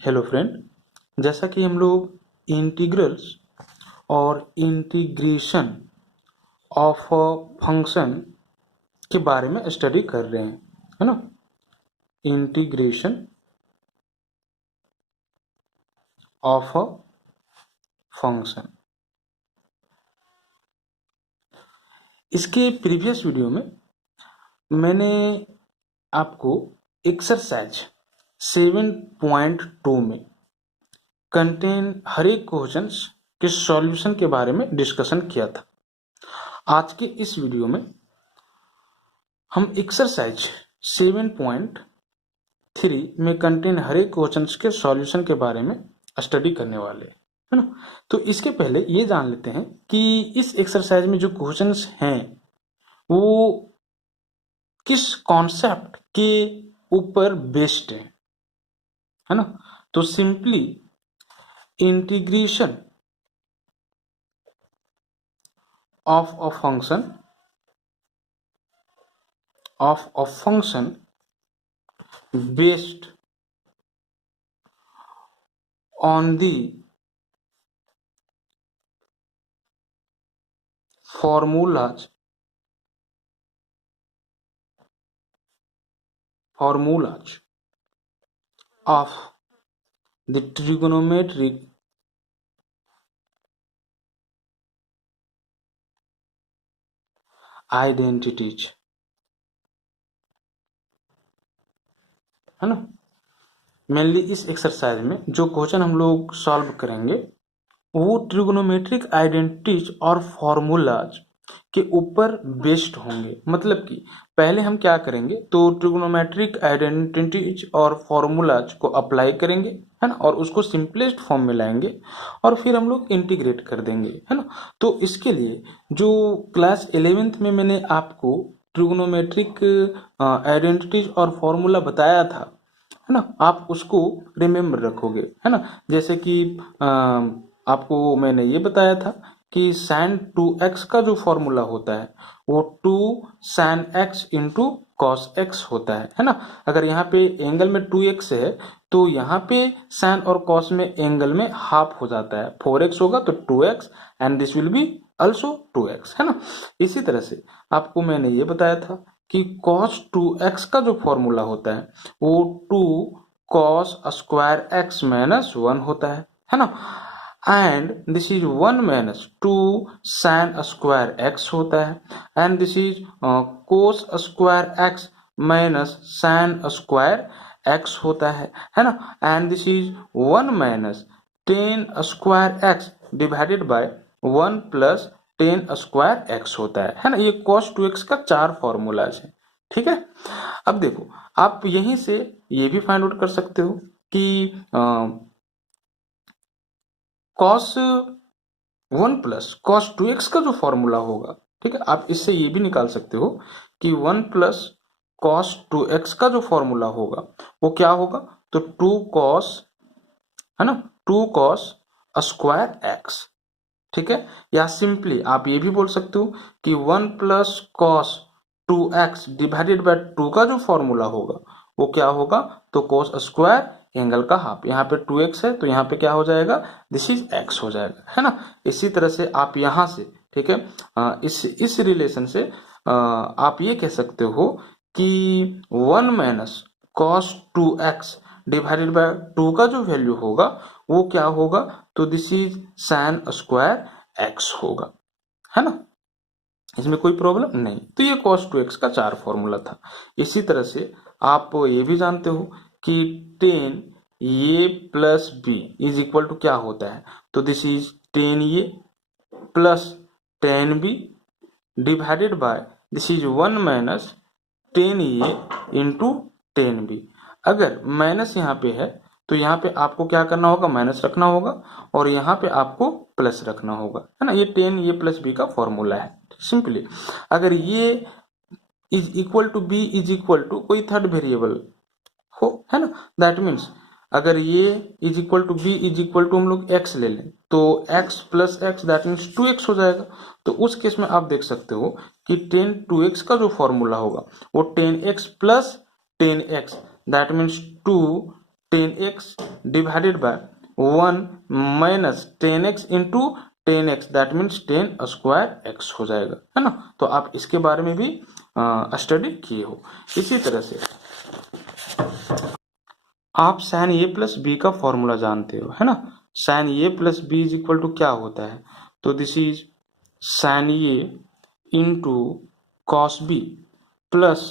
Hello friend, जैसा कि हम लोग इंटीग्रल्स और इंटीग्रेशन ऑफ फंक्शन के बारे में स्टडी कर रहे हैं, है ना। Integration of a function. इसके प्रीवियस वीडियो में मैंने आपको एक्सरसाइज 7.2 में कंटेन हर एक क्वेश्चंस के सॉल्यूशन के बारे में डिस्कशन किया था। आज के इस वीडियो में हम एक्सरसाइज 7.3 में कंटेन हर एक क्वेश्चंस के सॉल्यूशन के बारे में स्टडी करने वाले हैं, है ना। तो इसके पहले ये जान लेते हैं कि इस एक्सरसाइज में जो क्वेश्चंस हैं वो किस कॉन्सेप्ट के ऊपर बेस्ड है ना। तो simply integration of a function based on the formulas of the trigonometric identities, है ना। मेनली इस एक्सरसाइज में जो क्वेश्चन हम लोग सॉल्व करेंगे वो ट्रिगोनोमेट्रिक आइडेंटिटीज और फॉर्मूलाज के ऊपर बेस्ड होंगे। मतलब कि पहले हम क्या करेंगे, तो ट्रिगोनोमेट्रिक आइडेंटिटीज और फॉर्मूलाज को अप्लाई करेंगे, है ना, और उसको सिंपलेस्ट फॉर्म में लाएंगे और फिर हम लोग इंटीग्रेट कर देंगे, है ना। तो इसके लिए जो क्लास 11th में मैंने आपको ट्रिगोनोमेट्रिक आइडेंटिटीज और फॉर्मूला बताया था, है ना, आप उसको रिमेम्बर रखोगे, है ना। जैसे कि आपको मैंने ये बताया था कि sin 2x का जो फॉर्मूला होता है वो 2 sin x into cos x होता है ना। अगर यहाँ पे एंगल में 2x है तो यहाँ पे sin और cos में एंगल में हाफ हो जाता है, 4x होगा तो 2x and this will B also 2x, है ना। इसी तरह से आपको मैंने ये बताया था कि cos 2x का जो फॉर्मूला होता है वो 2 cos स्क्वायर x माइनस 1 होता है ना। And this is 1 minus 2 sin square x होता है and this is cos square x minus sin square x होता है ना। And this is 1 minus tan square x divided by 1 plus tan square x होता है ना। ये cos 2x का 4 फॉर्मूलाज है, ठीक है। अब देखो, आप यहीं से ये भी फाइंड आउट कर सकते हो कि cos 1 प्लस cos 2x का जो फॉर्मूला होगा, ठीक है, आप इससे ये भी निकाल सकते हो कि 1 प्लस cos 2x का जो फॉर्मूला होगा वो क्या होगा, तो 2 cos, है ना, 2 cos स्क्वायर x, ठीक है। या सिंपली आप ये भी बोल सकते हो कि 1 plus cos 2x divided by 2 का जो फॉर्मूला होगा वो क्या होगा, तो cos स्क्वायर एंगल का हाफ, यहाँ पे 2x है तो यहाँ पे क्या हो जाएगा, दिस इज x हो जाएगा, है ना। इसी तरह से आप यहाँ से, ठीक है, इस रिलेशन से आप ये कह सकते हो कि 1 minus cos 2x divided by 2 का जो वैल्यू होगा वो क्या होगा, तो this is sin square x होगा, है ना। इसमें कोई प्रॉब्लम नहीं। तो ये cos 2x का 4 फॉर्मूला था। इसी तरह से आप ये भी जानते हो कि tan a plus b is equal to क्या होता है, तो this is tan a plus tan b divided by this is 1 minus tan a into tan b। अगर माइनस यहाँ पे है तो यहाँ पे आपको क्या करना होगा, माइनस रखना होगा और यहाँ पे आपको प्लस रखना होगा, है ना। ये tan a प्लस बी का फॉर्मूला है। सिंपली अगर ये is equal to b is equal to कोई थर्ड वेरिएबल हो, है ना, दैट मीन्स अगर ये is equal to b is equal to हम लोग x ले लें तो x plus x that means 2x हो जाएगा। तो उस केस में आप देख सकते हो कि tan 2x का जो फॉर्मूला होगा वो tan x plus tan x that means 2 tan x divided by 1 minus 10x into 10x, that means 10 square x हो जाएगा, है ना। तो आप इसके बारे में भी स्टडी किए हो। इसी तरह से आप साइन ए प्लस बी का फॉर्मूला जानते हो, है ना। Sine A plus b is equal to क्या होता है, तो this is sine A into cos B plus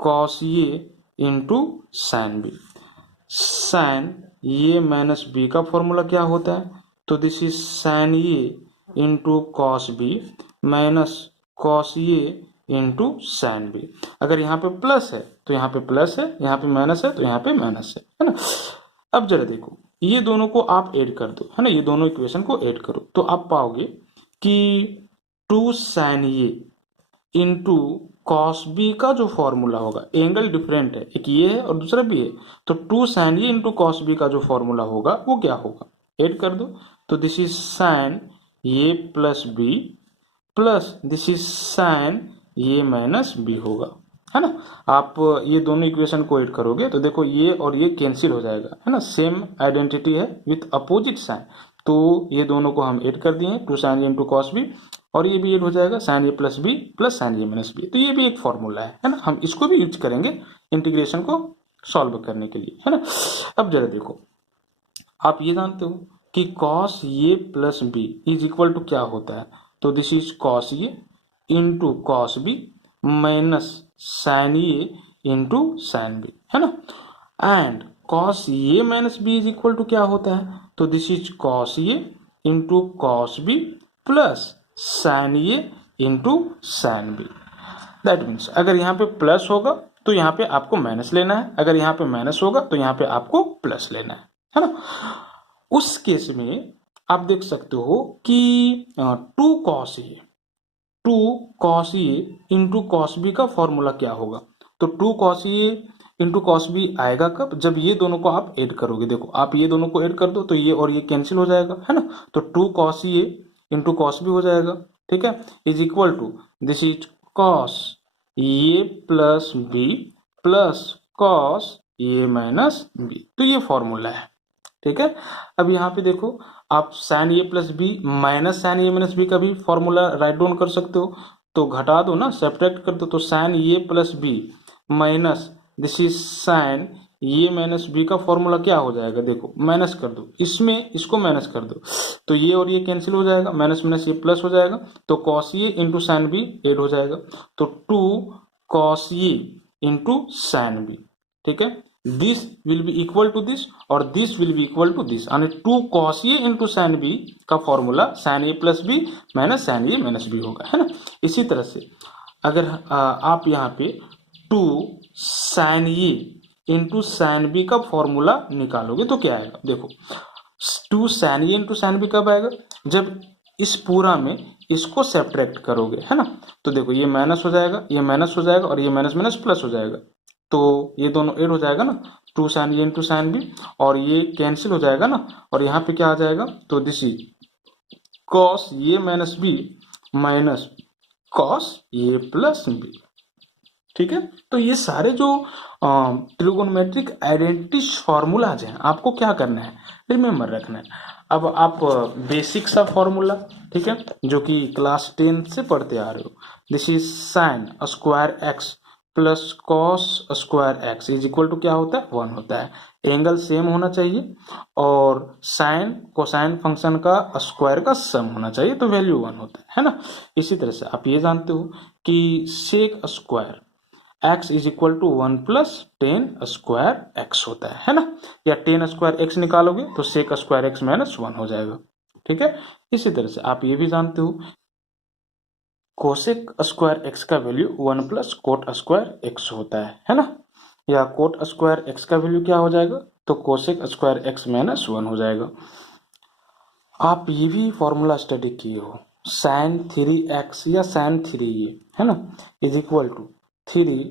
cos A into sine B. Sine A minus B का फॉर्मूला क्या होता है, तो this is sine A into cos B minus cos A into sine b. अगर यहाँ पे plus है तो यहाँ पे प्लस है, यहाँ पे माइनस है तो यहाँ पे माइनस है ना। अब जरा देखो, ये दोनों को आप ऐड कर दो, है ना, ये दोनों इक्वेशन को ऐड करो तो आप पाओगे कि 2 साइन ए इंटू कॉस बी का जो फॉर्मूला होगा, एंगल डिफरेंट है, एक ये है और दूसरा भी है, तो 2 साइन ए इंटू कॉस बी का जो फॉर्मूला होगा वो क्या होगा, ऐड कर दो। तो this is sine A plus b plus this is sine A minus B होगा, है ना। आप ये दोनों इक्वेशन को ऐड करोगे तो देखो ये और ये कैंसिल हो जाएगा, है ना, सेम आइडेंटिटी है विथ अपोजिट साइन। तो ये दोनों को हम ऐड कर दिए, 2 साइन ए इंटू कॉस बी, और ये भी ऐड हो जाएगा साइन ए प्लस बी प्लस साइन ए माइनस बी। तो ये भी एक फॉर्मूला है ना, हम इसको भी यूज करेंगे इंटीग्रेशन को सॉल्व करने के लिए, है ना। अब जरा देखो, आप ये जानते हो कि cos a plus b is equal to क्या होता है, तो this is cos A into cos B minus sine A into sine b, है ना। And cos a minus b is equal to क्या होता है, तो this is cos A into cos B plus sine A into sine b. That means अगर यहाँ पे plus होगा तो यहाँ पे आपको माइनस लेना है, अगर यहाँ पे माइनस होगा तो यहाँ पे आपको प्लस लेना है ना। उस केस में आप देख सकते हो कि 2 कॉस ए इंटू कॉस बी का फॉर्मूला क्या होगा, तो 2 कॉस ए इंटू कॉस बी आएगा कब, जब ये दोनों को आप ऐड करोगे। देखो आप ये दोनों को ऐड कर दो तो ये और ये कैंसिल हो जाएगा, है ना। तो 2 कॉस ए इंटू कॉस बी हो जाएगा, ठीक है, is equal to this is cos a plus b plus cos a minus b. तो ये फॉर्मूला है, ठीक है। अब यहाँ पे देखो, आप साइन ए प्लस बी माइनस साइन ए माइनस बी का भी फॉर्मूला राइट डाउन कर सकते हो, तो घटा दो ना, सेपरेट कर दो, तो sine A plus B minus this is sine A minus B का फॉर्मूला क्या हो जाएगा, देखो माइनस कर दो, इसमें इसको माइनस कर दो तो ये और ये कैंसिल हो जाएगा, माइनस माइनस ये प्लस हो जाएगा, तो कॉस ए इंटू साइन बी ऐड हो जाएगा, तो 2 कॉस ए इंटू साइन बी, ठीक है। This will be equal to this और this will be equal to this, यानी 2 कॉस ए इंटू साइन बी का फॉर्मूला साइन ए प्लस बी माइनस साइन ए minus B होगा, है ना। इसी तरह से अगर आप यहाँ पे 2 साइन ए इंटू साइन बी का फॉर्मूला निकालोगे तो क्या आएगा, देखो 2 साइन ए इंटू साइन बी कब आएगा, जब इस पूरा में इसको सेपरेट करोगे, है ना। तो देखो ये माइनस हो जाएगा, ये माइनस हो जाएगा और ये माइनस माइनस प्लस हो जाएगा, तो ये दोनों ऐड हो जाएगा ना, 2 साइन ए इंटू साइन बी, और ये कैंसिल हो जाएगा ना, और यहाँ पे क्या आ जाएगा, तो this is cos a minus b minus cos a plus b, ठीक है। तो ये सारे जो ट्रिगोनोमेट्रिक आइडेंटिटी फॉर्मूलाज हैं, आपको क्या करना है, रिमेम्बर रखना है। अब आप बेसिक सा फॉर्मूला, ठीक है, जो कि क्लास 10 से पढ़ते आ रहे हो, this is sine square x plus cos square x is equal to क्या होता है, 1 होता है। एंगल सेम होना चाहिए और साइन कोसाइन फंक्शन का स्क्वायर का सम होना चाहिए, तो वैल्यू 1 होता है ना। इसी तरह से आप ये जानते हो कि sec square x is equal to 1 plus 10 square x होता है ना, या 10 स्क्वायर x निकालोगे तो सेक स्क्वायर x माइनस 1 हो जाएगा, ठीक है। इसी तरह से आप ये भी जानते हो कोसेक स्क्वायर x का value 1 plus coat square x होता है ना, या कोट स्क्वायर x का वैल्यू क्या हो जाएगा, तो कोसेक स्क्वायर x माइनस 1 हो जाएगा। आप ये भी फॉर्मूला स्टडी किए हो, साइन 3x या साइन 3a, है ना, is equal to 3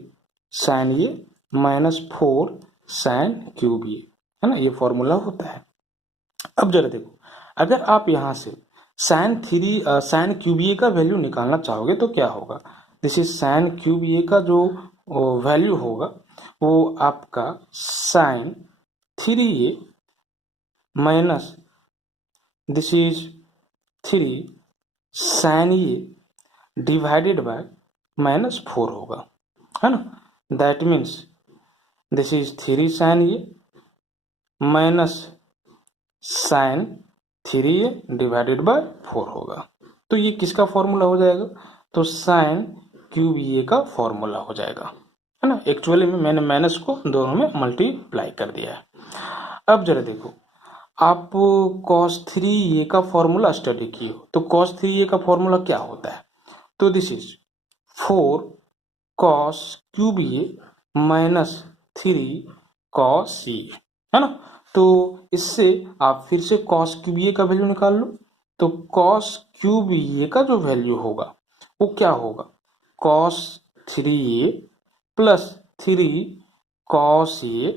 sine A minus 4 sine cube A, है ना, ये फॉर्मूला होता है। अब जरा देखो, अगर आप यहाँ से साइन क्यूब ए का वैल्यू निकालना चाहोगे तो क्या होगा, this is sine cube a का जो वैल्यू होगा वो आपका sine 3a minus this is 3 sine a divided by -4 होगा, है ना। That means this is 3 sine A minus sine 3a divided by 4 होगा। तो ये किसका फॉर्मूला हो जाएगा? तो साइन क्यूब ए का फॉर्मूला हो जाएगा, है ना। एक्चुअली में मैंने माइनस को दोनों में मल्टीप्लाई कर दिया है। अब जरा देखो, आप cos 3a का फॉर्मूला स्टडी किए हो, तो cos 3a का फॉर्मूला क्या होता है? तो this is 4 cos cube A minus 3 cos ए, है ना। तो इससे आप फिर से cos क्यूब ए का वैल्यू निकाल लो। तो cos क्यूब ए का जो वैल्यू होगा वो क्या होगा? cos 3a plus 3 cos A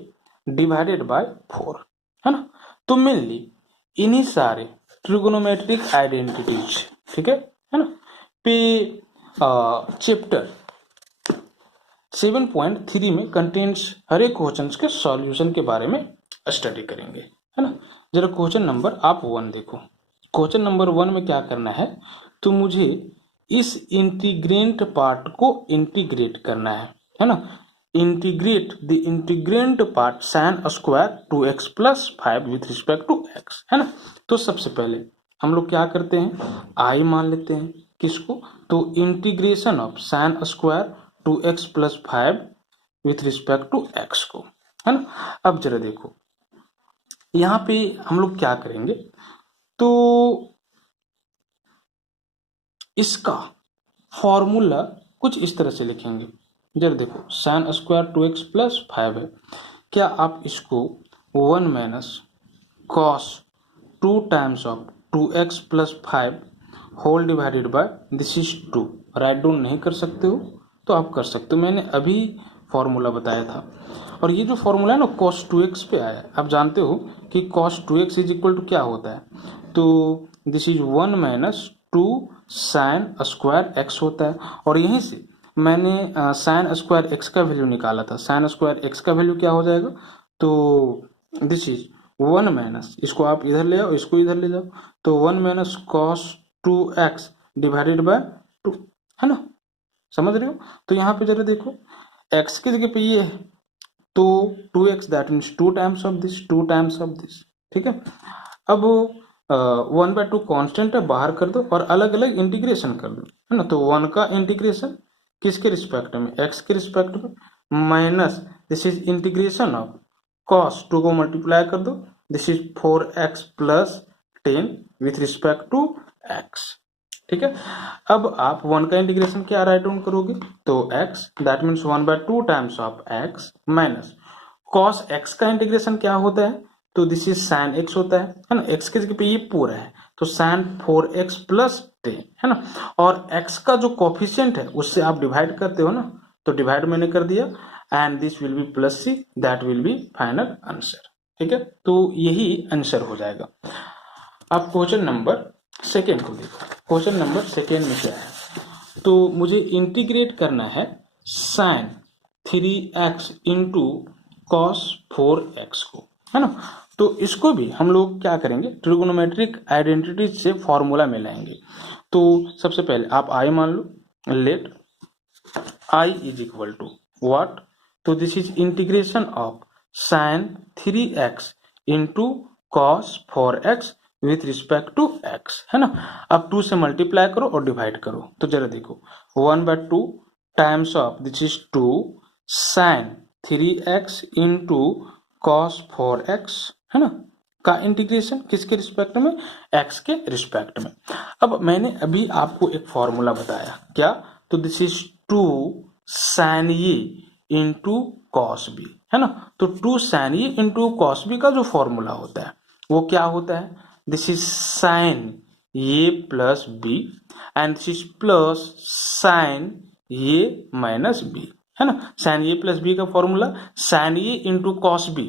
divided by 4, है ना। तो मेनली इन्हीं सारे ट्रिगोनोमेट्रिक आइडेंटिटीज, ठीक है ना, पे चैप्टर 7.3 में कंटेंट्स हर एक क्वेश्चन के सॉल्यूशन के बारे में स्टडी करेंगे, है ना। जरा क्वेश्चन नंबर आप 1 देखो। क्वेश्चन नंबर 1 में क्या करना है? तो मुझे इस इंटीग्रेंट पार्ट को इंटीग्रेट करना है ना। Integrate the integrand part sine square 2x plus 5 with respect to x, है ना। तो सबसे पहले हम लोग क्या करते हैं? आई मान लेते हैं किसको? तो integration of sine square 2x plus 5 with respect to x को, है ना। अब जरा देखो, यहाँ पे हम लोग क्या करेंगे? तो इसका फॉर्मूला कुछ इस तरह से लिखेंगे। जरा देखो, साइन स्क्वायर 2x प्लस 5 है, क्या आप इसको 1 minus cos 2 times of 2x plus 5 whole divided by this is 2 right down नहीं कर सकते हो? तो आप कर सकते हो, मैंने अभी फॉर्मूला बताया था। और ये जो फॉर्मूला है ना cos 2x पे आया है। आप जानते हो कि cos 2x is equal to क्या होता है? तो this is 1 minus 2 sine square x होता है। और यहीं से मैंने साइन स्क्वायर x का वैल्यू निकाला था। साइन स्क्वायर x का वैल्यू क्या हो जाएगा? तो दिस इज 1 माइनस, इसको आप इधर ले आओ, इसको इधर ले जाओ, तो 1 minus cos 2x divided by 2, है ना। समझ रहे हो? तो यहाँ पे जरा देखो, x की जगह पे ये है तो 2x that means 2 times of this, 2 times of this, ठीक है। अब 1/2 कांस्टेंट है, बाहर कर दो और अलग अलग इंटीग्रेशन कर दो, है ना। तो 1 का इंटीग्रेशन किसके रिस्पेक्ट में? x के रिस्पेक्ट में, minus this is integration of cos 2 को मल्टीप्लाई कर दो, this is 4x plus 10 with respect to x, ठीक है। अब आप 1 का इंटीग्रेशन क्या राइट डाउन करोगे? तो x that means 1/2 times of x minus cos x का इंटीग्रेशन क्या होता है? तो दिस इज साइन x होता है ना। x की जगह पे ये पूरा है तो साइन 4x प्लस 10, है ना। और x का जो कोफिशिएंट है उससे आप डिवाइड करते हो ना, तो डिवाइड मैंने कर दिया and this will be plus c, that will be final answer, ठीक है। तो यही आंसर हो जाएगा। आप क्वेश्चन नंबर सेकेंड को देखो। क्वेश्चन नंबर सेकेंड में क्या है? तो मुझे इंटीग्रेट करना है sign 3x into cos 4x को, है ना। तो इसको भी हम लोग क्या करेंगे? ट्रिगोनोमेट्रिक आइडेंटिटी से फॉर्मूला में लाएंगे। तो सबसे पहले आप आई मान लो, let I is equal to what? तो this is integration of sine 3x into cos 4x with respect to x, है ना। अब 2 से मल्टीप्लाई करो और डिवाइड करो, तो जरा देखो 1/2 times of this is 2 sine 3x into cos 4x, है ना, का इंटीग्रेशन किसके रिस्पेक्ट में? x के रिस्पेक्ट में। अब मैंने अभी आपको एक फॉर्मूला बताया, क्या? तो this is 2 sine A into cos B, है ना। तो 2 साइन ए इंटू कॉस बी का जो फॉर्मूला होता है वो क्या होता है? This is sine A plus B and this is plus sine A minus B, है ना। साइन ए प्लस बी का फॉर्मूला साइन ए into cos B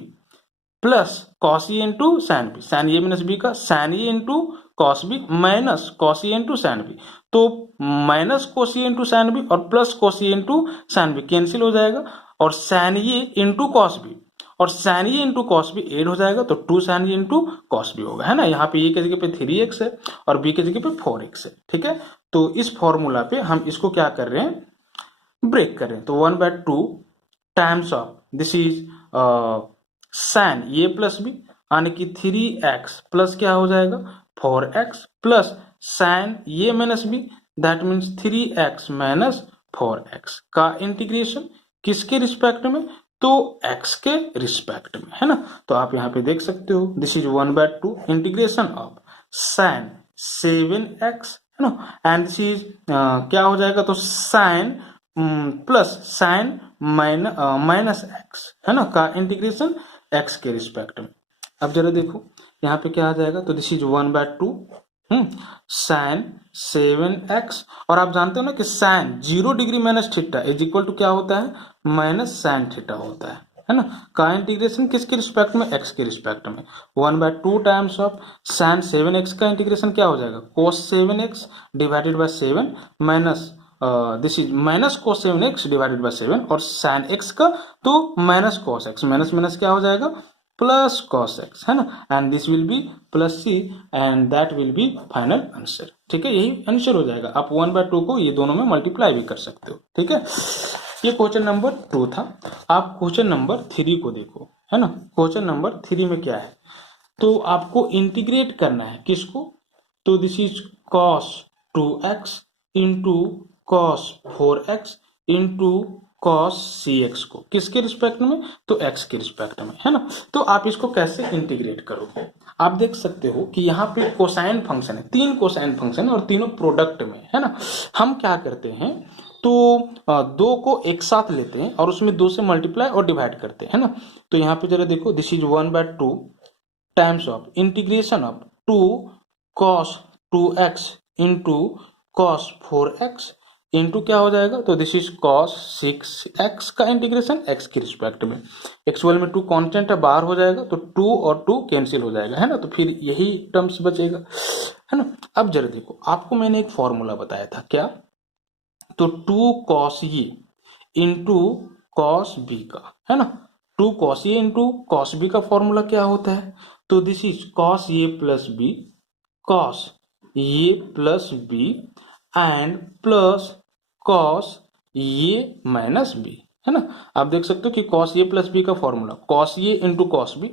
plus cos ए इंटू साइन बी, साइन ए माइनस बी का साइन ए into cos B minus cos ए into sine B. तो minus cos ए into sine B और plus cos ए into sine B cancel हो जाएगा और sine ए into cos B और sine ए into cos B add हो जाएगा तो 2 साइन ए इंटू कॉस बी होगा, है ना। यहाँ पे ए की जगह पे 3x है और बी की जगह पे 4x है, ठीक है। तो इस फॉर्मूला पे हम इसको क्या कर रहे हैं, ब्रेक कर रहे हैं। तो 1/2 times of this is sine A plus b, यानी कि 3x प्लस क्या हो जाएगा 4x plus sine A minus b, that means 3x minus 4x का इंटीग्रेशन किसके रिस्पेक्ट में, तो x के रिस्पेक्ट में, है ना। तो आप यहाँ पे देख सकते हो this is 1/2 integration of sign 7x, है ना, एंड दिस इज क्या हो जाएगा, तो sine plus sine minus x, है ना, का इंटीग्रेशन x के रिस्पेक्ट में। अब जरा देखो यहाँ पे क्या आ जाएगा, तो दिस इज 1/2 साइन 7x, और आप जानते हो ना कि sine 0 degree minus theta is equal to क्या होता है, माइनस साइन थीटा होता है ना। का इंटीग्रेशन किसके रिस्पेक्ट में, x के रिस्पेक्ट में। 1/2 टाइम्स ऑफ साइन 7x का इंटीग्रेशन क्या हो जाएगा, cos 7x divided by 7 minus this is minus cos 7x divided by 7, और साइन x का तो minus cos x, minus minus क्या हो जाएगा प्लस cos x, है ना, and this will be plus c and that will be final answer, ठीक है। यही आंसर हो जाएगा। आप 1/2 को ये दोनों में मल्टीप्लाई भी कर सकते हो, ठीक है। ये क्वेश्चन नंबर 2 था। आप क्वेश्चन नंबर 3 को देखो, है ना। क्वेश्चन नंबर 3 में क्या है, तो आपको इंटीग्रेट करना है किसको, तो this is cos 2x into cos 4x into cos cx को किसके रिस्पेक्ट में, तो x के रिस्पेक्ट में, है ना। तो आप इसको कैसे इंटीग्रेट करोगे, आप देख सकते हो कि यहाँ पे कोसाइन फंक्शन है, 3 कोसाइन फंक्शन है और तीनों प्रोडक्ट में, है ना। हम क्या करते हैं, तो 2 को एक साथ लेते हैं और उसमें 2 से मल्टीप्लाई और डिवाइड करते हैं, है ना। तो यहाँ पे जरा देखो this is 1/2 times of integration of 2 cos 2x into cos 4x into क्या हो जाएगा, तो दिस इज cos 6x का इंटीग्रेशन x के रिस्पेक्ट में। एक्चुअल में 2 कांस्टेंट है, बाहर हो जाएगा तो 2 और 2 कैंसिल हो जाएगा, है ना। तो फिर यही टर्म्स बचेगा, है ना। अब जरा देखो आपको मैंने एक फॉर्मूला बताया था क्या, तो 2 cos ए इंटू cos बी का, है ना। 2 cos ए इंटू cos बी का फॉर्मूला क्या होता है, तो this is cos A plus B cos A plus B and plus cos A minus B, है ना। आप देख सकते हो कि cos ए प्लस बी का फॉर्मूला cos ए into cos B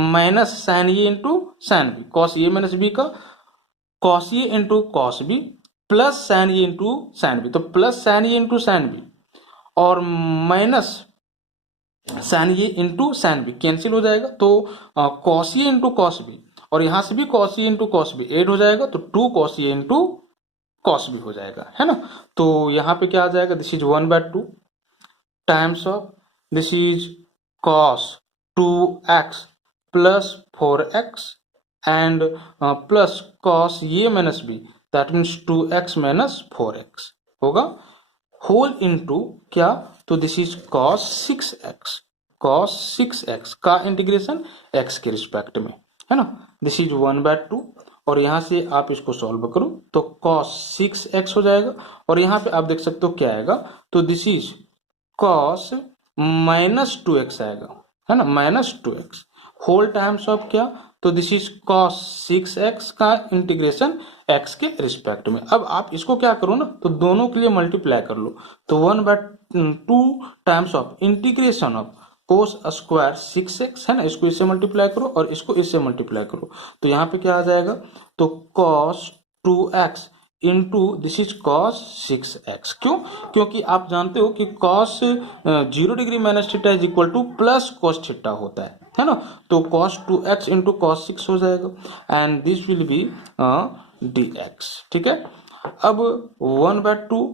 minus sin ए इंटू sin बी, cos ए minus B का cos ए into cos b plus sin ए into sin b, तो प्लस sin ए इंटू sin बी और minus sin ए into sin b cancel हो जाएगा, तो cos ए into cos b और यहां से भी cos ए इंटू cos बी एड हो जाएगा, तो 2 cos ए इंटू cos बी हो जाएगा, है ना। तो यहाँ पे क्या आ जाएगा, this is 1/2 times of this is cos 2x plus 4x and plus cos A minus b, that means 2x minus 4x होगा, होल इनटू क्या, तो दिस इज cos 6x का इंटीग्रेशन x के रिस्पेक्ट में, है ना। दिस इज 1/2 और यहां से आप इसको सॉल्व करो तो cos 6x हो जाएगा, और यहां पे आप देख सकते हो क्या आएगा, तो this is cos minus 2x आएगा, है ना, minus 2x whole times of क्या, तो दिस इज cos 6x का इंटीग्रेशन x के रिस्पेक्ट में। अब आप इसको क्या करो ना, तो दोनों के लिए मल्टीप्लाई कर लो, तो 1/2 times of integration of cos square 6x, है ना, इसको इससे मल्टीप्लाई करो और इसको इससे मल्टीप्लाई करो, तो यहाँ पे क्या आ जाएगा, तो cos 2x into this is cos 6x। क्यों, क्योंकि आप जानते हो कि cos 0 degree minus theta is equal two plus cos theta होता है ना। तो cos 2x इंटू cos 6 हो जाएगा and this will B dx, ठीक है। अब 1/2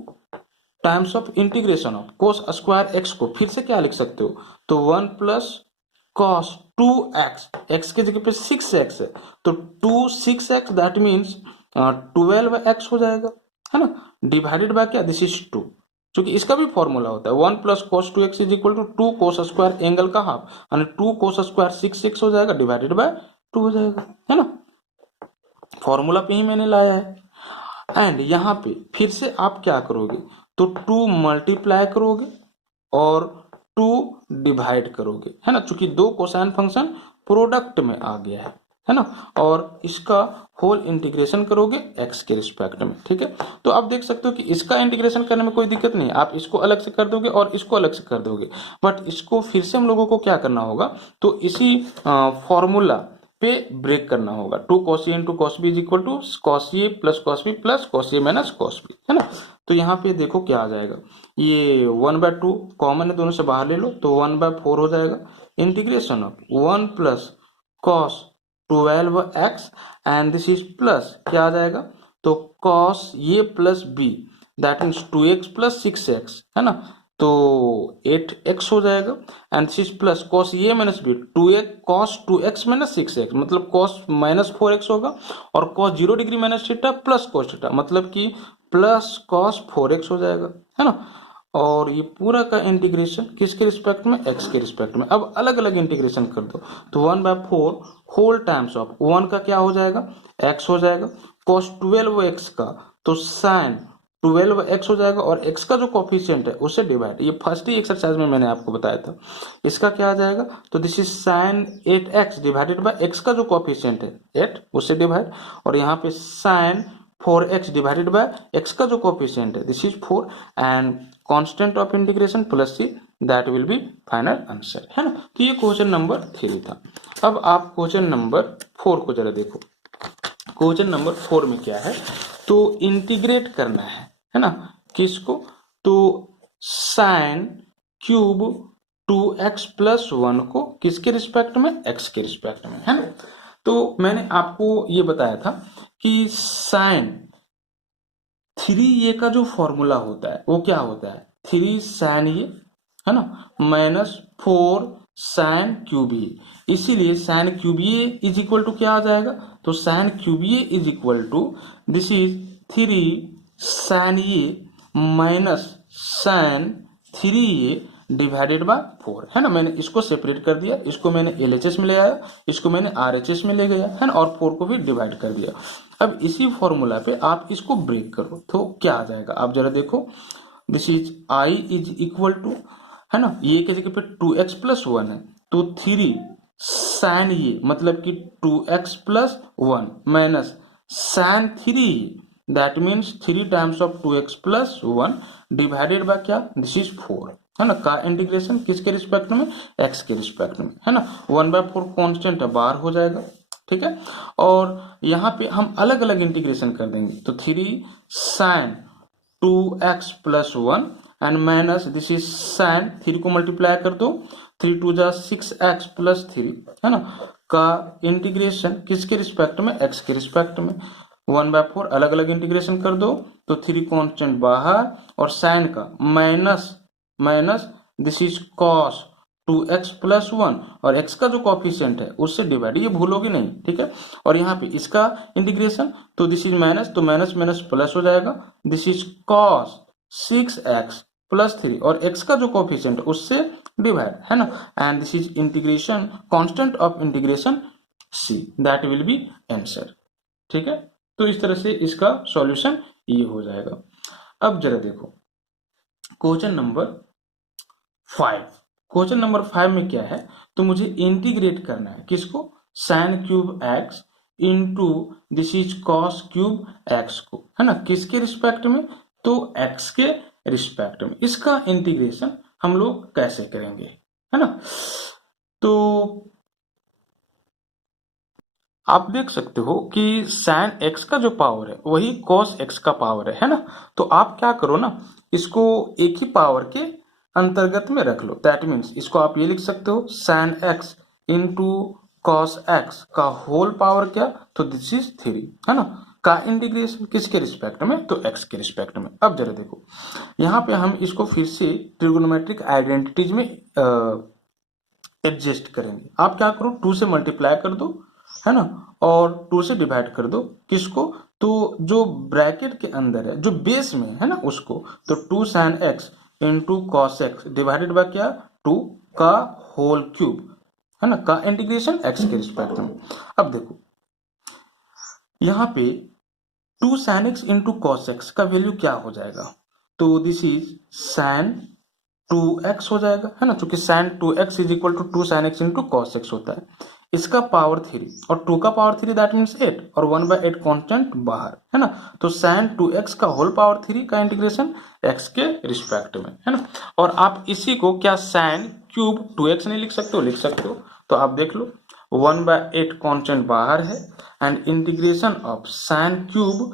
times of integration of cos square x को फिर से क्या लिख सकते हो, तो 1 प्लस cos 2x, x के जगह पे 6x है, तो 2 6x दैट मीन्स 12x हो जाएगा, है ना, डिवाइडेड बाय क्या, दिस इज 2, क्योंकि इसका भी फॉर्मूला होता है 1 plus cos 2x is equal to 2 cos square angle का हाफ, यानी 2 cos स्क्वायर 6 हो जाएगा डिवाइडेड बाय 2 हो जाएगा, है ना। फॉर्मूला पे ही मैंने लाया है एंड यहाँ पे फिर से आप क्या करोगे, तो 2 मल्टीप्लाई करोगे और टू डिवाइड करोगे, है ना, चूंकि दो कोसाइन फंक्शन प्रोडक्ट में आ गया है ना, और इसका होल इंटीग्रेशन करोगे एक्स के रिस्पेक्ट में, ठीक है। तो आप देख सकते हो कि इसका इंटीग्रेशन करने में कोई दिक्कत नहीं, आप इसको अलग से कर दोगे और इसको अलग से कर दोगे, बट इसको फिर से हम लोगों को क्या करना होगा, तो इसी फॉर्मूला पे ब्रेक करना होगा। Two cos A into cos b is equal to cos a plus cos B plus cos a minus cos B, है ना। तो यहाँ पे देखो क्या आ जाएगा, ये 1/2 कॉमन है, दोनों से बाहर ले लो तो 1/4 हो जाएगा। Integration of 1 plus cos 12x and this is plus क्या आ जाएगा, तो cos a plus b that means 2x plus 6x, है ना, तो 8x हो जाएगा and this is plus cos a minus b 2x cos 2x minus 6x, मतलब कॉस माइनस 4x होगा, और cos 0 degree minus theta plus cos theta, मतलब कि प्लस कॉस 4x हो जाएगा, है ना। और ये पूरा का इंटीग्रेशन किसके रिस्पेक्ट में, एक्स के रिस्पेक्ट में। अब अलग अलग इंटीग्रेशन कर दो, तो 1/4 होल टाइम्स ऑफ 1 का क्या हो जाएगा, x हो जाएगा, cos 12x का तो sin 12x हो जाएगा, और x का जो कोफिशिएंट है उससे डिवाइड, ये फर्स्ट ही एक्सरसाइज में मैंने आपको बताया था, इसका क्या आ जाएगा, तो this is sin 8x divided by x का जो कोफिशिएंट है 8 उससे डिवाइड, और यहाँ पे sin 4x divided bye x का जो कोफिशिएंट है this is 4 and constant of integration plus c that will be final answer, है ना। तो ये क्वेश्चन नंबर 3 था। अब आप क्वेश्चन नंबर 4 को जरा देखो। क्वेश्चन नंबर 4 में क्या है, तो इंटीग्रेट करना है ना, किसको, तो साइन क्यूब 2x प्लस 1 को किसके रिस्पेक्ट में, x के रिस्पेक्ट में, है ना। तो मैंने आपको ये बताया था कि साइन 3a का जो फॉर्मूला होता है वो क्या होता है, 3 साइन ए, है ना, माइनस 4 साइन क्यूब ए, इसीलिए sine cube A is equal to क्या आ जाएगा, तो sine cube A is equal to this is 3 sine A minus sine 3a divided by 4, है ना। मैंने इसको सेपरेट कर दिया, इसको मैंने LHS में ले आया, इसको मैंने RHS में ले गया, है ना, और 4 को भी डिवाइड कर दिया। अब इसी फॉर्मूला पे आप इसको ब्रेक करो तो क्या आ जाएगा, आप जरा देखो, this is i is equal to, है ना, ये की जगह पे 2x प्लस 1 है, तो 3 साइन ये मतलब कि 2x plus 1 minus sine 3 that means 3 times of 2x plus 1 divided by क्या, दिस इज 4, है ना, का इंटीग्रेशन किसके रिस्पेक्ट में, x के रिस्पेक्ट में, है ना। 1/4 कांस्टेंट है, बाहर हो जाएगा, ठीक है। और यहाँ पे हम अलग अलग इंटीग्रेशन कर देंगे, तो 3 sine 2x plus 1 and minus this is sine 3 को मल्टीप्लाई कर दो, 3 2 जा 6x प्लस 3, है ना, का इंटीग्रेशन किसके रिस्पेक्ट में, x के रिस्पेक्ट में। 1/4 अलग अलग इंटीग्रेशन कर दो, तो 3 कांस्टेंट बाहर, और साइन का minus minus this is cos 2x plus 1, और x का जो कॉफिशिएंट है उससे डिवाइड, ये भूलोगे नहीं, ठीक है। और यहाँ पे इसका इंटीग्रेशन, तो दिस इज माइनस, तो माइनस माइनस प्लस हो जाएगा, this is cos 6x plus 3, और x का जो कॉफिशिएंट है उससे डिवाइड, है ना, and this is integration constant of integration c that will be answer, ठीक है। तो इस तरह से इसका सॉल्यूशन ये हो जाएगा। अब जरा देखो क्वेश्चन नंबर 5। क्वेश्चन नंबर 5 में क्या है, तो मुझे इंटीग्रेट करना है किसको, sine cube x into this is cos cube x को, है ना, किसके रिस्पेक्ट में, तो x के रिस्पेक्ट में। इसका इंटीग्रेशन हम लोग कैसे करेंगे, है ना। तो आप देख सकते हो कि साइन x का जो पावर है वही कॉस x का पावर है ना। तो आप क्या करो ना, इसको एक ही पावर के अंतर्गत में रख लो, दैट मीन्स इसको आप ये लिख सकते हो sine x into cos x का होल पावर क्या, तो दिस इज 3, है ना, का इंटीग्रेशन किसके रिस्पेक्ट में, तो x के रिस्पेक्ट में। अब जरा देखो यहाँ पे हम इसको फिर से ट्रिगोनोमेट्रिक आइडेंटिटीज में एडजस्ट करेंगे। आप क्या करो, 2 से मल्टीप्लाई कर दो, है ना, और 2 से डिवाइड कर दो किसको, तो जो ब्रैकेट के अंदर है जो बेस में है ना उसको, तो 2 sine x into cos x divided by क्या, 2 का होल क्यूब, है ना, का इंटीग्रेशन x के रिस्पेक्ट में। अब देखो यहाँ पे 2 sine x into cos x का वैल्यू क्या हो जाएगा, तो दिस इज साइन 2x हो जाएगा, है ना, क्योंकि sin 2x is equal to 2 sin x into cos x होता है। इसका पावर 3 और 2 का पावर 3 दैट मीन्स 8 और 1/8 कांस्टेंट बाहर, है ना। तो sin 2x का होल पावर 3 का इंटीग्रेशन x के रिस्पेक्ट में, है ना। और आप इसी को क्या sin क्यूब 2x नहीं लिख सकते हो? लिख सकते हो। तो आप देख लो 1/8 कांस्टेंट बाहर है and integration of sin cube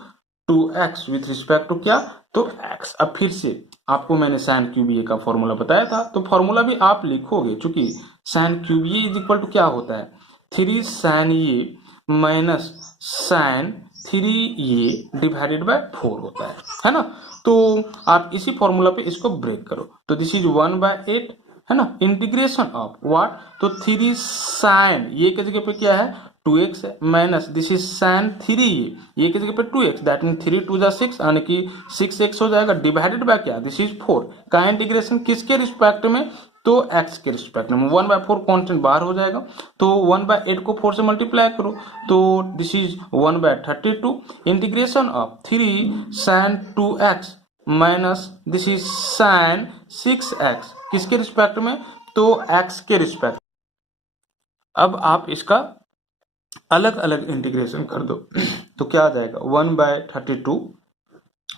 2x with respect to क्या? तो x। अब फिर से आपको मैंने sin क्यूब ए का फॉर्मूला बताया था, तो फॉर्मूला भी आप लिखोगे, चूंकि sin cube A is equal to क्या होता है? 3 sin ए minus sin 3a divided by 4 होता है ना। तो आप इसी फॉर्मूला पे इसको ब्रेक करो, तो दिस इज 1/8, है ना, इंटीग्रेशन ऑफ व्हाट? तो 3 sin ये की जगह पे क्या है? 2x है, माइनस दिस इज sin 3 ये की जगह पे 2x, दैट मीन 3 2 6 यानी कि 6x हो जाएगा, डिवाइडेड बाय क्या? दिस इज 4 का इंटीग्रेशन किसके रिस्पेक्ट में? तो x के रिस्पेक्ट में। 1/4 कांस्टेंट बाहर हो जाएगा, तो 1/8 को 4 से मल्टीप्लाई करो, तो this is 1/32 integration of 3 sin 2x minus this is sin 6x किसके रिस्पेक्ट में? तो x के रिस्पेक्ट। अब आप इसका अलग अलग इंटीग्रेशन कर दो तो क्या आ जाएगा? 1/32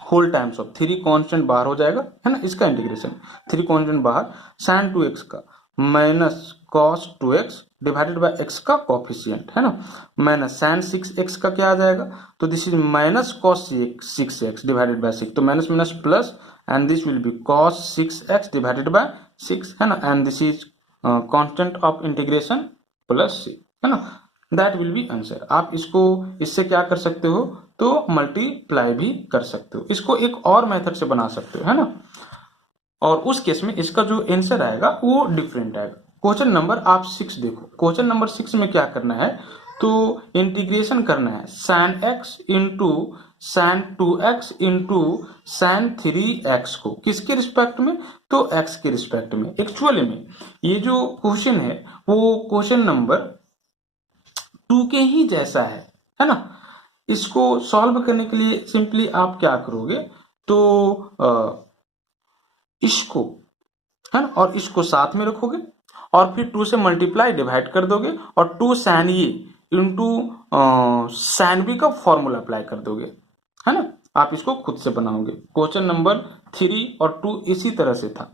होल टाइम्स ऑफ 3 कांस्टेंट बाहर हो जाएगा, है ना, इसका इंटीग्रेशन 3 कांस्टेंट बाहर sin 2x का minus cos 2x divided by x का कोफिशिएंट, है ना, माइनस sin 6x का क्या आ जाएगा? तो this is minus cos 6x divided by 6, तो minus minus plus and this will B cos 6x divided by 6, है ना, and this is constant of integration plus c, है ना, दैट विल बी आंसर। आप इसको इससे क्या कर सकते हो? तो मल्टीप्लाई भी कर सकते हो, इसको एक और मेथड से बना सकते हो, है ना, और उस केस में इसका जो आंसर आएगा वो डिफरेंट आएगा। क्वेश्चन नंबर आप 6 देखो, क्वेश्चन नंबर 6 में क्या करना है? तो इंटीग्रेशन करना है sin x into sin 2x into sin 3x को किसके रिस्पेक्ट में? तो x के रिस्पेक्ट में। एक्चुअली में ये जो क्वेश्चन है वो क्वेश्चन नंबर 2 के ही जैसा है ना। इसको सॉल्व करने के लिए सिंपली आप क्या करोगे? तो इसको, है ना, और इसको साथ में रखोगे और फिर 2 से मल्टीप्लाई डिवाइड कर दोगे और 2 sin ए इंटू sin बी का फॉर्मूला अप्लाई कर दोगे, है ना। आप इसको खुद से बनाओगे। क्वेश्चन नंबर 3 और 2 इसी तरह से था।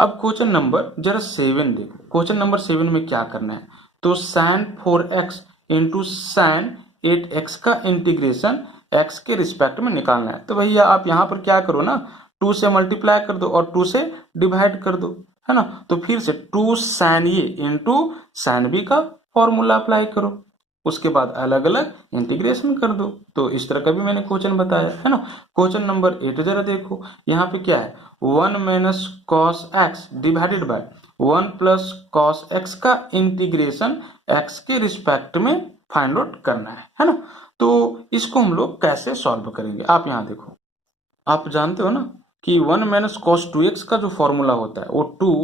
अब क्वेश्चन नंबर जरा 7 देखो, क्वेश्चन नंबर 7 में क्या करना है? तो sin 4x into sin 8x का इंटीग्रेशन x के रिस्पेक्ट में निकालना है। तो भैया आप यहाँ पर क्या करो ना, 2 से मल्टीप्लाई कर दो और 2 से डिवाइड कर दो, है ना। तो फिर से 2 sin a into sin b का फॉर्मूला अप्लाई करो, उसके बाद अलग अलग इंटीग्रेशन कर दो। तो इस तरह का भी मैंने क्वेश्चन बताया, है ना। क्वेश्चन नंबर 8 जरा देखो, यहाँ पे क्या है? 1 minus cos x divided by 1 plus cos x का इंटीग्रेशन x के रिस्पेक्ट में फाइंड आउट करना है ना। तो इसको हम लोग कैसे सॉल्व करेंगे? आप यहाँ देखो, आप जानते हो ना कि 1 माइनस कॉस 2x का जो फॉर्मूला होता है वो 2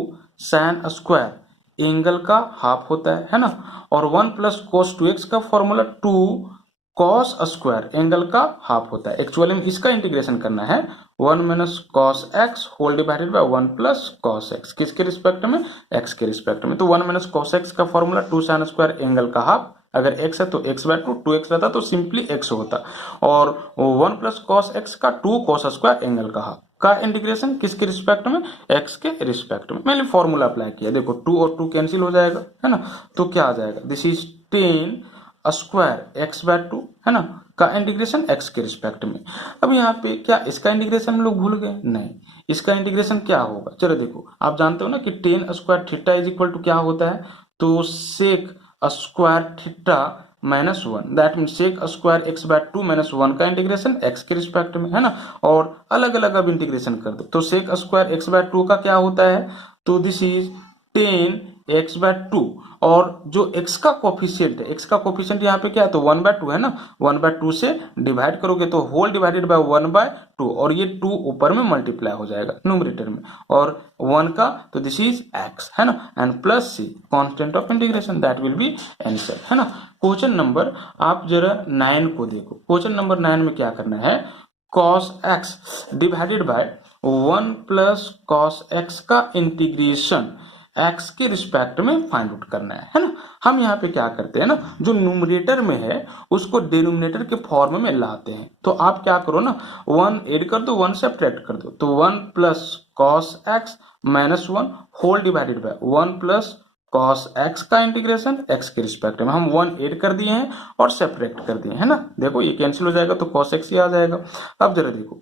sin स्क्वायर एंगल का हाफ होता है ना, और 1 प्लस कॉस 2x का फॉर्मूला 2 कॉस स्क्वायर एंगल का हाफ होता है। एक्चुअली में इसका इंटीग्रेशन करना है 1 minus cos x whole divided by 1 plus cos x किसके रिस्पेक्ट में? x के रिस्पेक्ट में। तो 1 माइनस कॉस एक्स का फॉर्मूला 2 sin स्क्वायर एंगल का हाफ, अगर x है तो x/2, 2x रहता तो सिंपली x होता, और 1 प्लस कॉस एक्स का 2 कॉस स्क्वायर एंगल का हाफ का इंटीग्रेशन किसके रिस्पेक्ट में? x के रिस्पेक्ट में। मैंने फॉर्मूला अप्लाई किया, देखो 2 और 2 कैंसिल हो जाएगा, है ना। तो क्या आ जाएगा? दिस इज 10 स्क्वायर x/2, है ना, का इंटीग्रेशन x के रिस्पेक्ट में। अब यहाँ पे क्या इसका इंटीग्रेशन हम लोग भूल गए? नहीं, इसका इंटीग्रेशन क्या होगा? चलो देखो, आप जानते हो ना कि 10 square theta is equal to क्या होता है? तो sec square theta minus 1, that mean sec square x/2 minus 1 का इंटीग्रेशन x के रिस्पेक्ट में, है ना। और अलग अलग अब इंटीग्रेशन कर दो, तो सेक स्क्वायर x/2 का क्या होता है? तो दिस इज 10x/2, और जो x का कोफिशिएंट है, x का कोफिशिएंट यहाँ पे क्या है? तो 1/2 है ना, 1/2 से डिवाइड करोगे तो होल डिवाइडेड बाय 1/2, और ये 2 ऊपर में मल्टीप्लाई हो जाएगा न्यूमरेटर में, और 1 का तो दिस इज x, है ना, and plus c constant of integration, that will be answer, है ना। क्वेश्चन नंबर आप जरा 9 को देखो, क्वेश्चन नंबर 9 में क्या करना है? cos x divided by one plus cos x का इंटीग्रेशन एक्स के रिस्पेक्ट में फाइंड आउट करना है ना। हम यहाँ पे क्या करते हैं ना, जो न्यूमरेटर में है उसको डिनोमिनेटर के फॉर्म में लाते हैं। तो आप क्या करो ना, वन ऐड कर दो, वन सब्ट्रैक्ट कर दो, तो one plus cos x minus one whole divided by one plus cos x का इंटीग्रेशन एक्स के रिस्पेक्ट में। हम वन ऐड कर दिए हैं और सेपरेट कर दिए है ना। देखो ये कैंसिल हो जाएगा तो कॉस एक्स ही आ जाएगा। अब जरा देखो,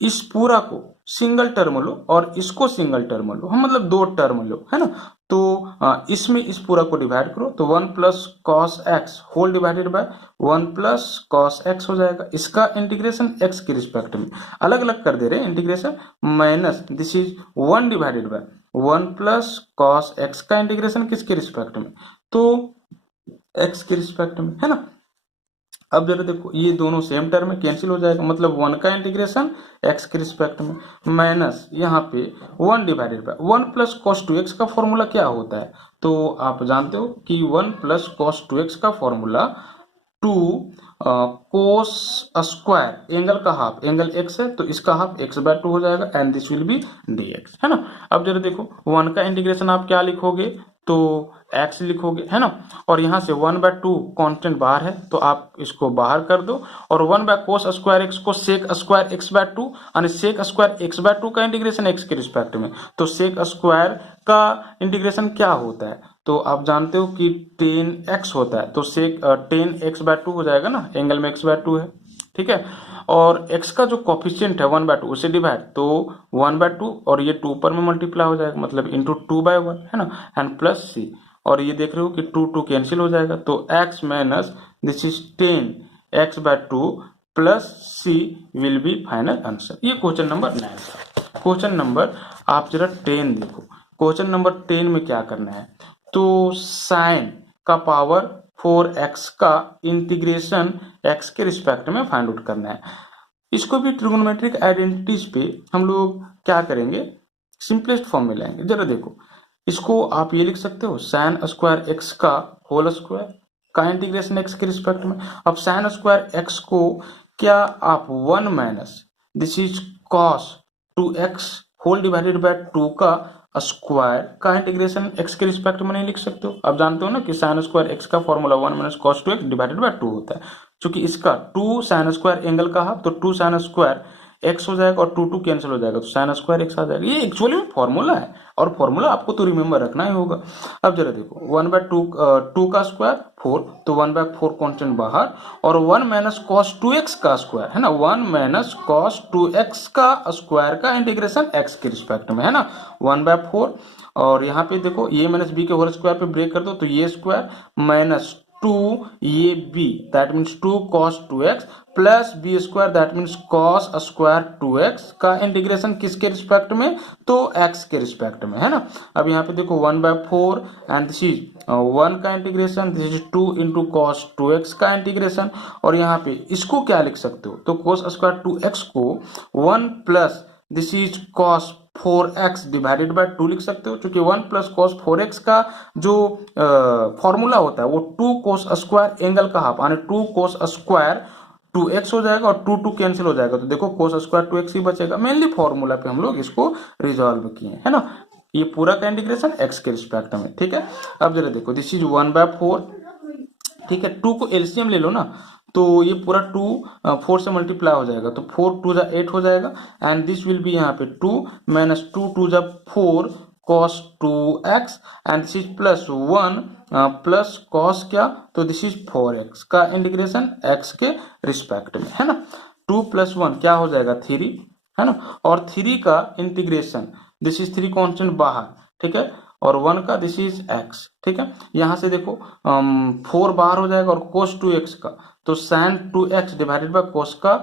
इस पूरा को सिंगल टर्म लो और इसको सिंगल टर्म लो, हम मतलब दो टर्म लो है ना। तो इसमें इस पूरा को डिवाइड करो, तो one plus cos x whole divided by one plus cos x हो जाएगा। इसका इंटीग्रेशन एक्स के रिस्पेक्ट में अलग अलग कर दे रहे हैं integration, minus this is one divided by one plus cos x का इंटीग्रेशन किसके रिस्पेक्ट में, तो एक्स के रिस्पेक्ट में है ना। अब जरा देखो, ये दोनों सेम टर्म में कैंसिल हो जाएगा, मतलब वन का इंटीग्रेशन एक्स के रिस्पेक्ट में माइनस यहाँ पे one divided by one plus cos two x का फॉर्मूला क्या होता है, तो आप जानते हो कि one plus cos two x का formula two cos square angle का हाफ, एंगल एक्स है तो इसका हाफ एक्स बाय टू हो जाएगा and this will be d x है ना। अब जरा देखो, वन का इंटीग्रेशन आप क्या लिखोगे, तो एक्स लिखोगे है ना, और यहाँ से वन बाय टू कॉन्स्टेंट बाहर है तो आप इसको बाहर कर दो, और one by cos square x को sec square x by two, यानी sec square x by two का इंटीग्रेशन एक्स के रिस्पेक्ट में, तो सेक स्क्वायर का इंटीग्रेशन क्या होता है, तो आप जानते हो कि टेन एक्स होता है, तो सेक टेन एक्स बाय टू हो जाएगा ना, एंगल में एक्स बाय टू है ठीक है। और x का जो कॉफिशिएंट है वन बाय टू उसे डिवाइड, तो वन बाय टू और ये टू पर में मल्टीप्लाई हो जाएगा, मतलब इंटू टू बाय वन है ना, एंड प्लस सी, और ये देख रहे हो कि टू टू कैंसिल हो जाएगा, तो x minus this is tan x by two plus c will be final answer. ये क्वेश्चन नंबर 9 था। क्वेश्चन नंबर आप जरा 10 देखो, क्वेश्चन नंबर 10 में क्या करना है, तो साइन का पावर 4x का इंटीग्रेशन x के रिस्पेक्ट में फाइंड आउट करना है। इसको भी ट्रिग्नोमेट्रिक आइडेंटिटीज पे हम लोग क्या करेंगे, सिंपलेस्ट फॉर्म में लाएंगे। जरा देखो, इसको आप ये लिख सकते हो साइन स्क्वायर एक्स का होल स्क्वायर का इंटीग्रेशन एक्स के रिस्पेक्ट में। अब साइन स्क्वायर एक्स को क्या आप one minus this is cos two x whole divided by two का स्क्वायर का इंटीग्रेशन एक्स के रिस्पेक्ट में नहीं लिख सकते हो। आप जानते हो ना कि साइन स्क्वायर एक्स का formula one minus cos two x divided by to होता है, क्योंकि इसका टू साइन स्क्वायर एंगल का हाफ, तो टू साइन स्क्वायर एक्स हो जाएगा और टू टू कैंसिल हो जाएगा, तो साइन स्क्वायर एक्स आ जाएगा। ये एक्चुअली में फॉर्मूला है और फॉर्मूला आपको तो रिमेंबर रखना ही होगा। अब जरा देखो, वन बाय टू का स्क्वायर फोर, तो वन बाय फोर कॉन्स्टेंट बाहर, और one minus cos two x का स्क्वायर है ना, one minus cos two x का स्क्वायर का इंटीग्रेशन एक्स के रिस्पेक्ट में है ना, वन बाय फोर, और यहाँ पे देखो ये माइनस बी के होल स्क्वायर पे ब्रेक कर दो, तो ये स्क्वायर माइनस टू ये b that means two cos two x plus b square that means cos square two x का इंटीग्रेशन किसके रिस्पेक्ट में, तो एक्स के रिस्पेक्ट में है ना। अब यहाँ पे देखो one by four and this is one का integration, this is two into cos two x का इंटीग्रेशन, और यहाँ पे इसको क्या लिख सकते हो, तो कॉस स्क्वायर टू एक्स को one plus this is cos 4x divided by two लिख सकते हो, क्योंकि 1 प्लस कॉस 4x का जो फॉर्मूला होता है वो 2 कोस स्क्वायर एंगल का हाफ, यानी 2 कोस स्क्वायर 2x हो जाएगा और 2 2 कैंसिल हो जाएगा, तो देखो कोस स्क्वायर 2x ही बचेगा। मेनली फॉर्मूला पे हम लोग इसको रिजॉल्व किए है ना। ये पूरा का इंटीग्रेशन x के रिस्पेक्ट में ठीक है। अब जरा देखो, दिस इज 1/4 ठीक है, 2 को एलसीएम ले लो ना, तो ये पूरा 2 4 से मल्टीप्लाई हो जाएगा, तो 4 2 जा 8 हो जाएगा, एंड दिस विल बी यहाँ पे 2 माइनस 2 2 जा 4 cos 2x and this is plus 1 plus cos क्या, तो दिस इज 4x का इंटीग्रेशन x के रिस्पेक्ट में है ना। 2 प्लस 1 क्या हो जाएगा 3 है ना, और 3 का इंटीग्रेशन दिस इज 3 कॉन्स्टेंट बाहर ठीक है, और 1 का दिस इज x ठीक है। यहां से देखो 4 बाहर हो जाएगा और cos 2x का, तो sin 2x divided by cos का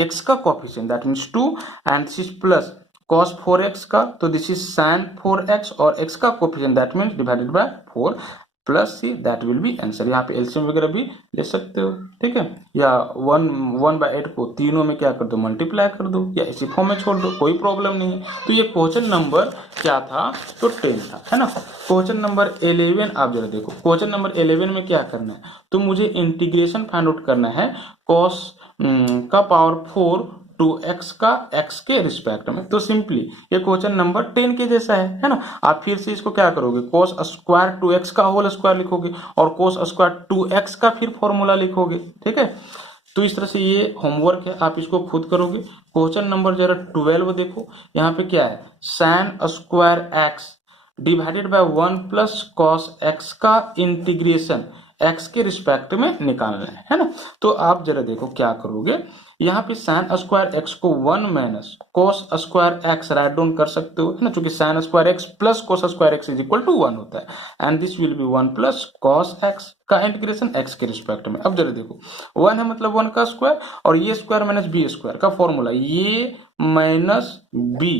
x का coefficient that means 2 and this is plus cos 4x का, तो दिस इज sin 4x और x का coefficient that means divided by 4 plus see that will be answer. यहाँ पे LCM वगैरह भी ले सकते हो ठीक है, या 1/8 को तीनों में क्या कर दो मल्टीप्लाई कर दो, या इसी फॉर्म में छोड़ दो, कोई प्रॉब्लम नहीं है। तो ये क्वेश्चन नंबर क्या था, तो 10 था है ना। क्वेश्चन नंबर 11 आप जरा देखो, क्वेश्चन नंबर 11 में क्या करना है, तो मुझे इंटीग्रेशन फाइंड आउट करना है cos का पावर 4 2x का x के रिस्पेक्ट में। तो सिंपली ये क्वेश्चन नंबर 10 के जैसा है ना। आप फिर से इसको क्या करोगे, cos स्क्वायर 2x का होल स्क्वायर लिखोगे और cos स्क्वायर 2x का फिर फॉर्मूला लिखोगे, ठीक है। तो इस तरह से ये होमवर्क है, आप इसको खुद करोगे। क्वेश्चन नंबर जरा 12 देखो, यहाँ पे क्या है, sin square x divided by 1 plus cos x का इंटीग्रेशन x के रिस्पेक्ट में निकालना है ना। तो आप जरा देखो क्या करोगे, यहाँ पे sin स्क्वायर x को 1 minus cos square x right down कर सकते हो, है ना, क्योंकि sin square x plus cos square x is equal to 1 होता है and this will be 1 plus cos x का इंटीग्रेशन x के रिस्पेक्ट में। अब जरा देखो 1 है मतलब 1 का स्क्वायर और ये स्क्वायर माइनस बी स्क्वायर का फॉर्मूला, ये माइनस बी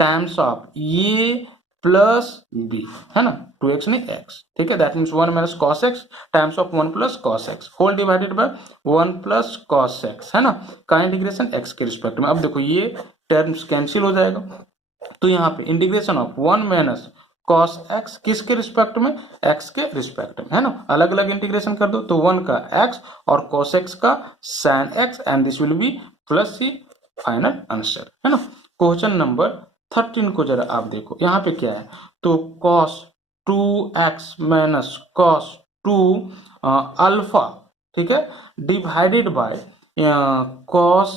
टाइम्स ऑफ ये प्लस बी, है ना, 2x नहीं x, ठीक है। That means 1 minus cos x times of 1 plus cos x whole divided by 1 plus cos x, है ना, का इंटीग्रेशन x के रिस्पेक्ट में। अब देखो ये टर्म्स कैंसिल हो जाएगा, तो यहाँ पे integration of 1 minus cos x किसके रिस्पेक्ट में, x के रिस्पेक्ट में, है ना। अलग अलग इंटीग्रेशन कर दो तो 1 का x और cos x का sin x and this will be plus c final answer, है ना। क्वेश्चन नंबर 13 को जरा आप देखो, यहाँ पे क्या है, तो cos 2x minus cos 2 alpha, ठीक है, divided by cos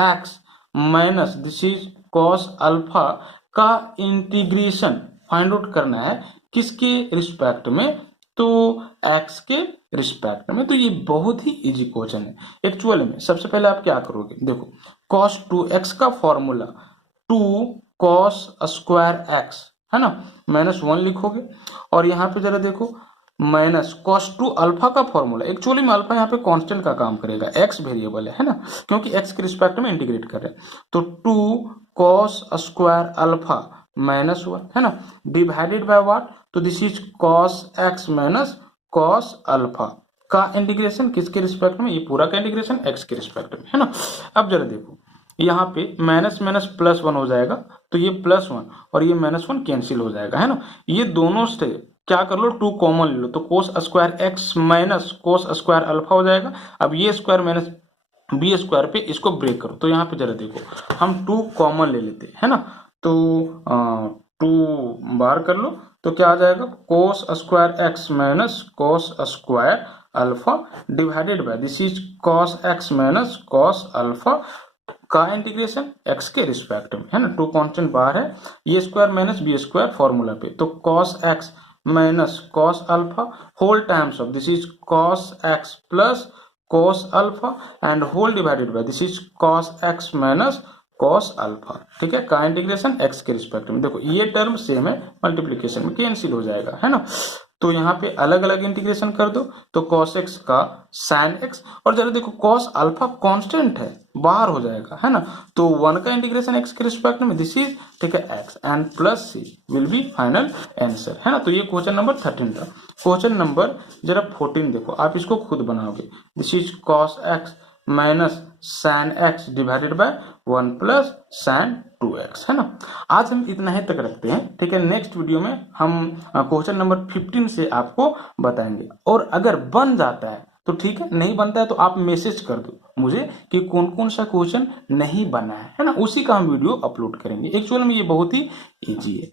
x minus this is cos alpha का इंटीग्रेशन फाइंड आउट करना है किसके रिस्पेक्ट में, तो x के रिस्पेक्ट में। तो ये बहुत ही इजी क्वेश्चन है एक्चुअली में। सबसे पहले आप क्या करोगे, देखो cos 2x का फॉर्मूला 2 cos स्क्वायर x, है ना, माइनस 1 लिखोगे और यहाँ पे जरा देखो माइनस cos 2 अल्फा का फॉर्मूला, एक्चुअली में अल्फा यहाँ पे कांस्टेंट का काम करेगा, x वेरिएबल है ना, क्योंकि x के रिस्पेक्ट में इंटीग्रेट कर रहे हैं। तो 2 cos स्क्वायर अल्फा माइनस 1, है ना, डिवाइडेड बाय व्हाट, तो this is cos x minus cos alpha का इंटीग्रेशन किसके रिस्पेक्ट में, ये पूरा का इंटीग्रेशन x के रिस्पेक्ट में, है ना। अब जरा देखो यहाँ पे माइनस माइनस प्लस 1 हो जाएगा, तो ये प्लस 1 और ये माइनस 1 कैंसिल हो जाएगा, है ना। ये दोनों से क्या कर लो, 2 कॉमन ले लो, तो cos square x minus cos square alpha हो जाएगा। अब ये स्क्वायर माइनस बी स्क्वायर पे इसको ब्रेक करो, तो यहाँ पे जरा देखो हम 2 कॉमन ले लेते हैं, है ना, तो 2 बाहर कर लो तो क्या आ जाएगा, cos square x minus cos square alpha divided by this is cos x minus cos alpha का इंटीग्रेशन x के रिस्पेक्ट में, है ना। 2 कांस्टेंट बाहर है, ये square minus b square formula पे, तो cos x minus cos alpha whole times of this is cos x plus cos alpha and whole divided by this is cos x minus cos alpha, ठीक है, का integration x के respect में। देखो ये term same है, multiplication में cancel हो जाएगा, है ना। तो यहाँ पे अलग अलग इंटीग्रेशन कर दो, तो cos x का sin x, और जरा देखो cos अल्फा कांस्टेंट है, बाहर हो जाएगा, है ना, तो 1 का इंटीग्रेशन x के रिस्पेक्ट में दिस इज, ठीक है, x and plus c will be final answer, है ना। तो ये क्वेश्चन नंबर 13 था। क्वेश्चन नंबर जरा 14 देखो, आप इसको खुद बनाओगे, this is cos x minus sin x divided by 1 plus sin 2x, है ना। आज हम इतना ही तक रखते हैं, ठीक है। नेक्स्ट वीडियो में हम क्वेश्चन नंबर 15 से आपको बताएंगे, और अगर बन जाता है तो ठीक है, नहीं बनता है तो आप मैसेज कर दो मुझे कि कौन कौन सा क्वेश्चन नहीं बना है ना, उसी का हम वीडियो अपलोड करेंगे। एक्चुअल में ये बहुत ही इजी है।